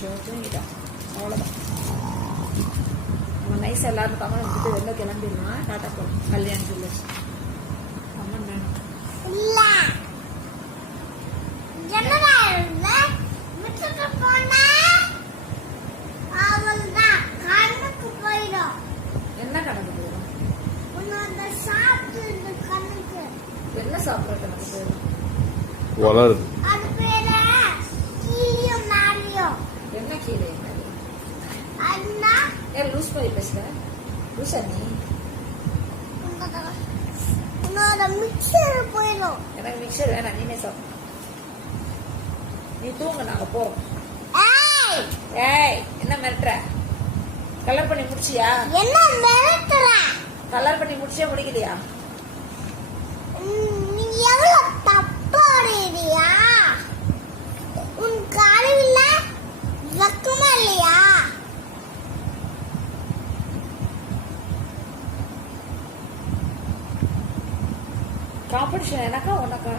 தூங்கிட்டான். அவ்வளோதான். நம்ம நைஸ் எல்லாரும் கம்மன் எடுத்துட்டு வெளில கிளம்பிடலாம். டாட்டா போகலாம் கல்யாணம் சொல்லி கம்மன் வேணும். என்ன கணக்கு போயிடும்? என்ன சாப்பிட்ற கணக்கு போயிடும்? வளருது. என்ன கீழே ஏன் லூஸ் பண்ணி பேசுற? லூசா நீ? எனக்கு மிக்சர் வேணாம், நீனே சாப்பிடு. நீ தூங்க, நாங்க போறோம். ஏய், என்ன மிரட்டுற? கலர் பண்ணி முடிச்சியா? என்ன மிரட்டுற? கலர் பண்ணி முடிச்சியா முடிக்கலையா? நீ எவ்வளவு தப்பாடியா? உன் காலில வெக்கமா இல்லையா? காம்படிஷன் எனக்கா உனக்கா?